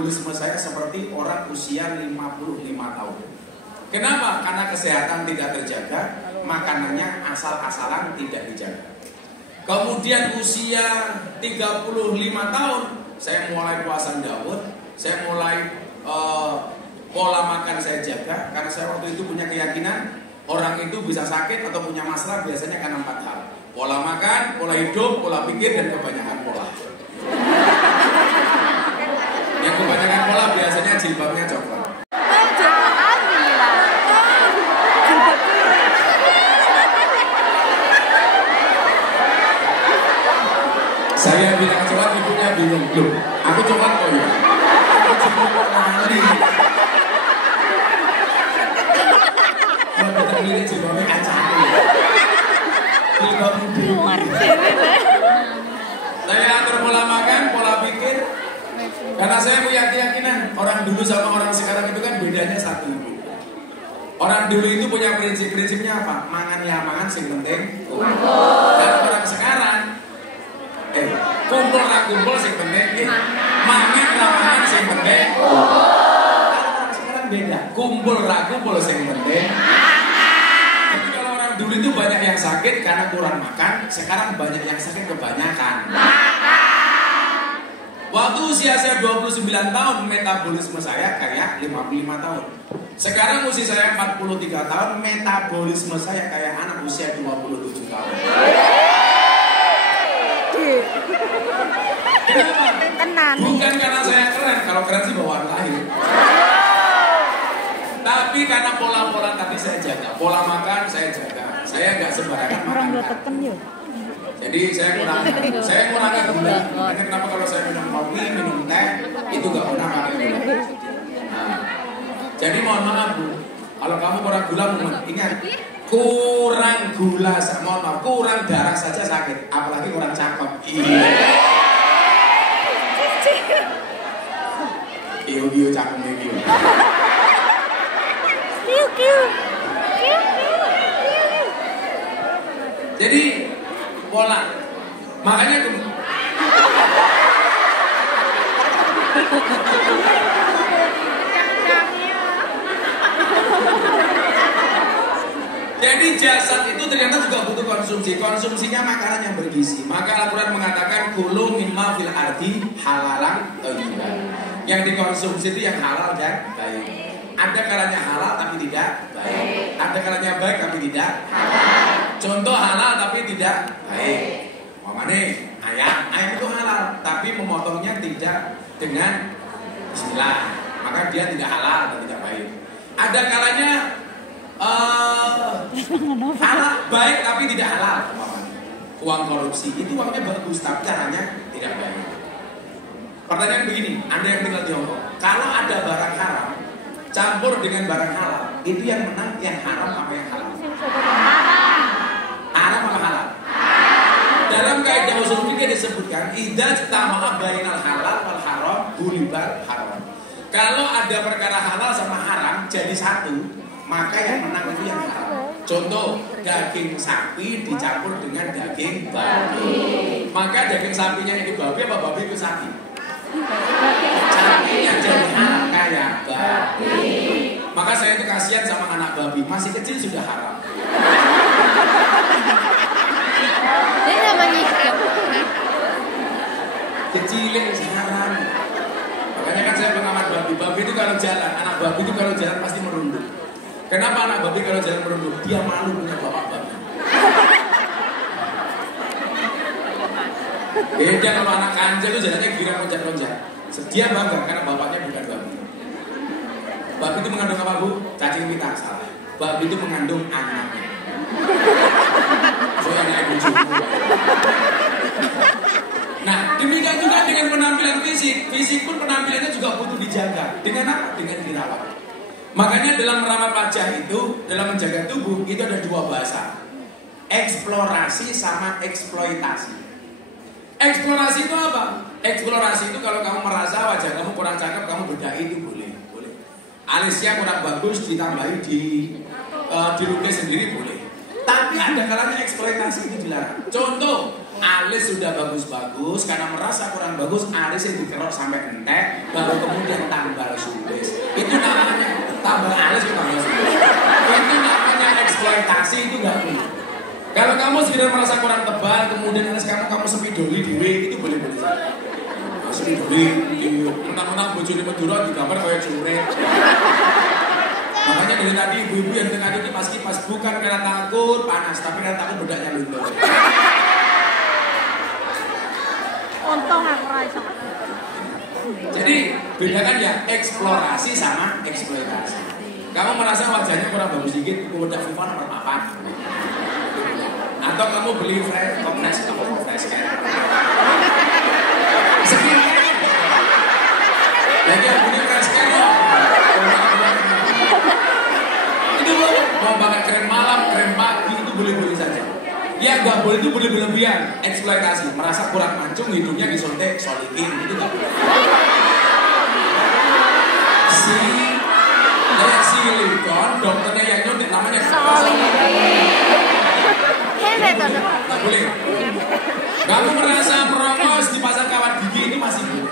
metabolisme saya seperti orang usia 55 tahun. Kenapa? Karena kesehatan tidak terjaga, makanannya asal-asalan tidak dijaga. Kemudian usia 35 tahun, saya mulai puasa Daud, saya mulai pola makan saya jaga, karena saya waktu itu punya keyakinan orang itu bisa sakit atau punya masalah biasanya karena 4 hal. Pola makan, pola hidup, pola pikir, dan kebanyakan pola. Yang kebanyakan pola biasanya jilbabnya coklat. Saya bilang coklat, ibunya bingung. Loh, aku coklat kok ya? Aku coklat kali. Kalau kita milih jilbabnya kacang. Jilbab luar. Saya atur pola makan, pola pikir. Karena saya punya keyakinan orang dulu sama orang sekarang itu kan bedanya satu. Orang dulu itu punya prinsipnya apa? Mangan ya mangan, sing penting kumpul. Dan orang sekarang kumpul ra kumpul sing penting mangan ra mangan sing penting kumpul. Orang sekarang beda. Kumpul ra kumpul sing penting. Jadi kalau orang dulu itu banyak yang sakit karena kurang makan, sekarang banyak yang sakit kebanyakan makan. Waktu usia saya 29 tahun, metabolisme saya kayak 55 tahun. Sekarang usia saya 43 tahun, metabolisme saya kayak anak usia 27 tahun. Kenapa? Bukan karena saya keren, kalau keren sih bawaan lahir. Tapi karena pola-pola tadi saya jaga, pola makan saya jaga. Saya nggak sembarangan makan. Jadi saya kurangi gula. Makanya kenapa kalau saya minum kopi, minum teh, itu nggak pernah pakai gula. Nah, jadi mohon maaf Bu, kalau kamu kurang gula, ingat kurang gula, mohon maaf, kurang darah saja sakit, apalagi kurang cakep. Iyo cakep nih. Jadi pola, makanya jadi jasad itu ternyata juga butuh konsumsi. Konsumsinya makanan yang bergizi. Maka Al-Quran mengatakan kulu mimma fil ardi halalan thayyiban. Yang dikonsumsi itu yang halal dan baik. Ada kalanya halal tapi tidak baik. Ada kalanya baik tapi tidak halal. Contoh halal tapi tidak baik. Mamane ayam itu halal tapi memotongnya tidak dengan bismillah, maka dia tidak halal dan tidak baik. Ada kalanya halal baik tapi tidak halal. Uang korupsi itu uangnya bagus tapi caranya tidak baik. Pertanyaan begini, Anda yang tinggal di Hongkong, kalau ada barang haram campur dengan barang halal, itu yang menang yang haram apa yang halal? Haram apa halal? Dalam kaidah usul fikih disebutkan idza tama'a bainal halal wal haram gulibal haram. Kalau ada perkara halal sama haram jadi satu, maka yang menang itu yang haram. Contoh, daging sapi dicampur dengan daging babi. Maka daging sapinya itu babi apa babi itu sapi? Sapinya jadi haram kayak babi. Maka saya itu kasihan sama anak babi, masih kecil sudah haram. Ini namanya Kecilin haram. Makanya kan saya pengamat babi. Babi itu kalau jalan, anak babi itu kalau jalan pasti merunduk. Kenapa anak babi kalau jalan merunduk? Dia malu punya bapak babi. Beda kalau anak kanja itu jalannya kira loncat-loncat. Dia bangga karena bapaknya bukan babi. Babi itu mengandung apa Bu? Cacing pita, salah. Babi itu mengandung anaknya. Soalnya ibu cucu. Nah, demikian juga dengan penampilan fisik. Fisik pun penampilannya juga butuh dijaga. Dengan apa? Dengan dirawat. Makanya dalam merawat wajah itu, dalam menjaga tubuh, itu ada dua bahasa. Eksplorasi sama eksploitasi. Eksplorasi itu apa? Eksplorasi itu kalau kamu merasa wajah kamu kurang cakep, kamu bedahi itu boleh. Alisnya kurang bagus, ditambahi dilukis sendiri boleh. Tapi ada kalanya eksploitasi itu dilarang. Contoh, alis sudah bagus-bagus, karena merasa kurang bagus, alisnya dikerok sampai entek, baru kemudian tambal sulis. Itu namanya tambal alis itu tambal sulis. Itu namanya eksploitasi, itu nggak boleh. Kalau kamu sekedar merasa kurang tebal, kemudian alis kamu sepidoli dewe, itu boleh-boleh saja. Sepidoli, mentang-mentang bojone Madura digambar kayak curik. Makanya dari tadi ibu-ibu yang dengar ini pas kipas bukan karena takut panas, tapi karena takut bedaknya luntur. Untung aku rasa. Jadi bedakan ya eksplorasi sama eksploitasi. Kamu merasa wajahnya kurang bagus sedikit, udah Viva nomor 4. Atau kamu beli fresh care. Skincare. Lagi yang punya fresh care loh. Itu mau pakai krem malam, krem pagi itu boleh-boleh saja. Ya nggak boleh, itu boleh berlebihan, eksploitasi, merasa kurang mancung, hidungnya disuntik solikin, itu nggak boleh. Silikon, dokternya yang nyuntik namanya solikin. Nggak boleh. Kamu merasa merongos di pasar kawat gigi itu masih boleh.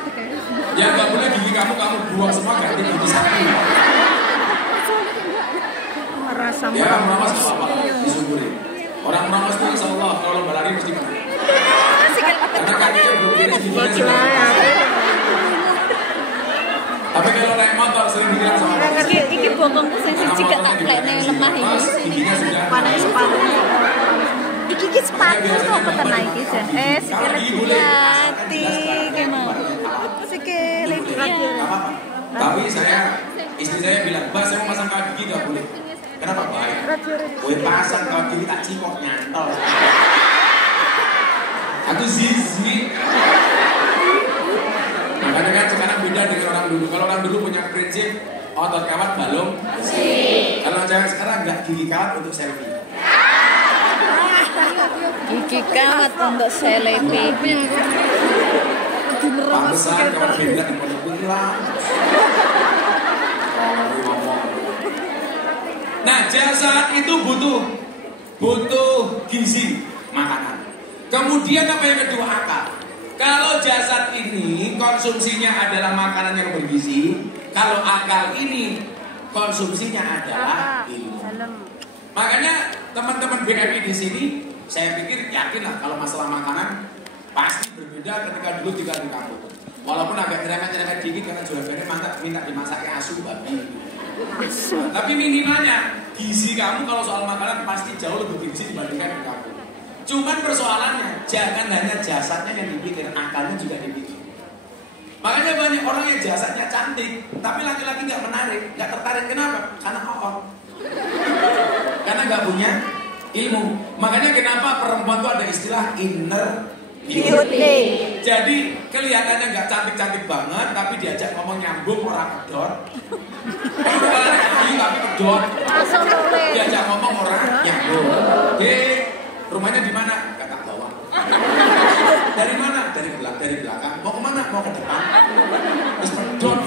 Ya nggak boleh gigi kamu buang semua ganti gigi sapi. Ya merongos nggak apa-apa, disyukuri. Orang merongos itu insya Allah kalau lomba lari mesti menang. Karena kakinya belum kiri segini. Tapi kalau naik motor sering dikira sama orang. Iki bokongku sing siji gak tak klekne lemah iki. Panas sepatu. Iki sepatu kok kena iki jan. Sikile hati kemau. Sikile hati. Tapi istri saya bilang, "Mbak, saya mau pasang kaki gigi gak boleh." Kenapa baik? Gue pasang kau gini tak cipok nyantol. Aku zizi. Makanya kan sekarang beda dengan orang dulu. Kalau orang dulu punya prinsip otot kawat balung. Kalau cewek sekarang nggak gigi kawat untuk selfie. Gigi kawat untuk selfie. Pantesan kawat beda di pondok hilang. Nah, jasad itu butuh gizi, makanan. Kemudian apa yang kedua, akal. Kalau jasad ini konsumsinya adalah makanan yang bergizi, kalau akal ini konsumsinya adalah ilmu. Makanya teman-teman BMI di sini, saya pikir yakinlah kalau masalah makanan pasti berbeda ketika dulu tinggal di kampung. Walaupun agak nyerempet-nyerempet dikit karena juragannya minta dimasaknya asu babi. Tapi minimalnya gizi kamu kalau soal makanan pasti jauh lebih gizi dibandingkan di kampung. Cuman persoalannya jangan hanya jasadnya yang dipikir, akalnya juga dipikir. Makanya banyak orang yang jasadnya cantik, tapi laki-laki nggak menarik, nggak tertarik. Kenapa? Karena kokoh. Karena nggak punya ilmu. Makanya kenapa perempuan itu ada istilah inner beauty. Jadi kelihatannya nggak cantik-cantik banget, tapi diajak ngomong nyambung orang kedot. Tapi kedot. Diajak ngomong orang nyambung. Rumahnya di mana? Kata bawah. Dari mana? Dari belakang. Mau kemana? Mau ke depan. Terus pedot.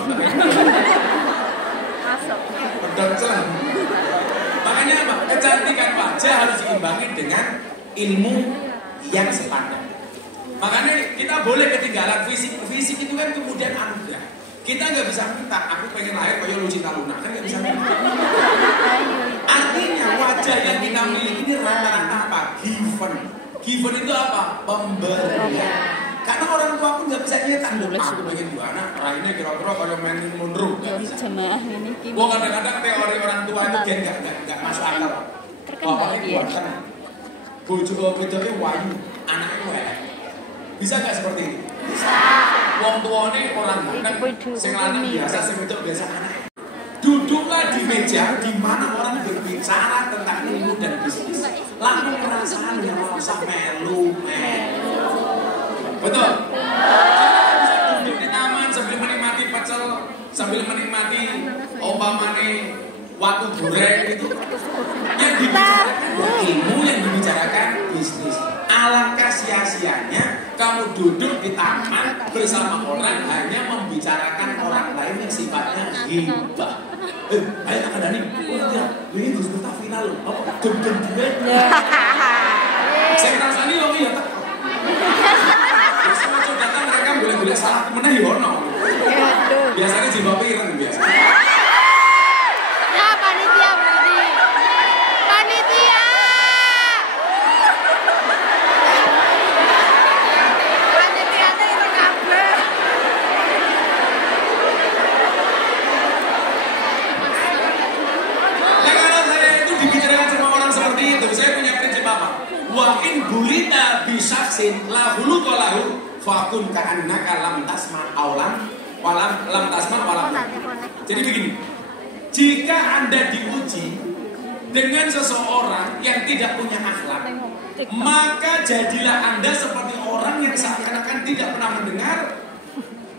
Pedot celah. Makanya apa? Kecantikan wajah harus diimbangi dengan ilmu yang sepadan. Makanya kita boleh ketinggalan fisik. Fisik itu kan kemudian anugerah. Kita nggak bisa minta, aku pengen lahir kayak Lucinta Luna, kan nggak bisa minta. Artinya wajah yang kita miliki ini rata-rata apa? Given itu apa? Pemberian. Karena orang tua pun nggak bisa nyetak. Aku pengen dua anak, lainnya kira-kira kalau mainin mundur nggak bisa. Wah kadang-kadang teori orang tua itu kan nggak masuk akal. Bapaknya kuatkan, bojone wayu, anaknya welek. Bisa nggak seperti ini? Bisa. Wong tuane orang ganteng, sing lanang biasa, sing wedok biasa aneh. Duduklah di meja di mana orang berbicara tentang ilmu dan bisnis. Lalu perasaan yang usah melu. Betul? Kita bisa duduk di taman sambil menikmati pecel, sambil menikmati umpamane waktu goreng itu. Yang dibicarakan ilmu, yang dibicarakan bisnis. Alangkah sia-sianya kamu duduk di taman bersama orang hanya membicarakan orang lain yang sifatnya ghibah. Ayo tak ada nih. Ini terus kita final loh. Apa? Dem-dem. Saya rasanya loh iya tak. bulita bisaksin lahulu kolahu fakun ka'annaka lam tasma aulam lam tasma walam. Jadi begini, jika Anda diuji dengan seseorang yang tidak punya akhlak, maka jadilah Anda seperti orang yang seakan-akan tidak pernah mendengar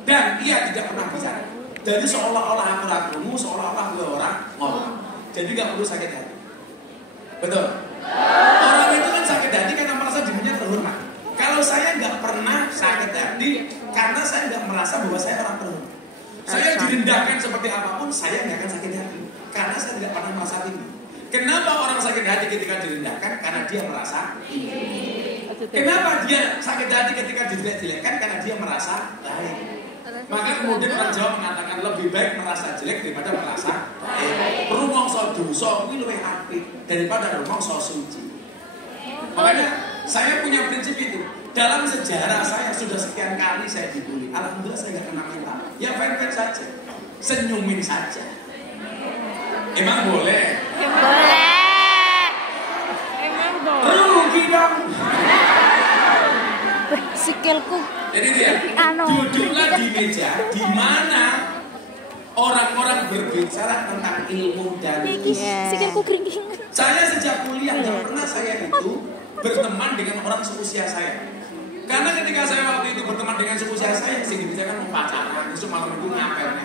dan ia tidak pernah bicara. Jadi seolah-olah aku ragumu, seolah-olah aku orang ngomong. Jadi gak perlu sakit hati. Betul? Orang itu kan sakit hati karena merasa dirinya terhormat. Kalau saya gak pernah sakit hati karena saya gak merasa bahwa saya orang terhormat. Saya direndahkan seperti apapun, saya gak akan sakit hati karena saya tidak pernah merasa tinggi. Kenapa orang sakit hati ketika direndahkan? Karena dia merasa tinggi. Kenapa dia sakit hati ketika dijelek-jelekkan? Karena dia merasa baik. Maka kemudian orang Jawa mengatakan lebih baik merasa jelek daripada merasa baik. Rumangsa dosa kuwi luwih apik daripada rumangsa suci. Makanya saya punya prinsip itu. Dalam sejarah saya sudah sekian kali saya dibully. Alhamdulillah saya nggak kena mental. Ya fair-fair saja, senyumin saja. Emang boleh? Boleh. Emang boleh. Rugi dong. Sikilku. Jadi dia duduklah di meja di mana orang-orang berbicara tentang ilmu dan sikilku kering. Saya sejak kuliah nggak pernah saya itu berteman dengan orang seusia saya. Karena ketika saya waktu itu berteman dengan seusia saya, sih dibicara kan pacaran, itu malam itu ngapel.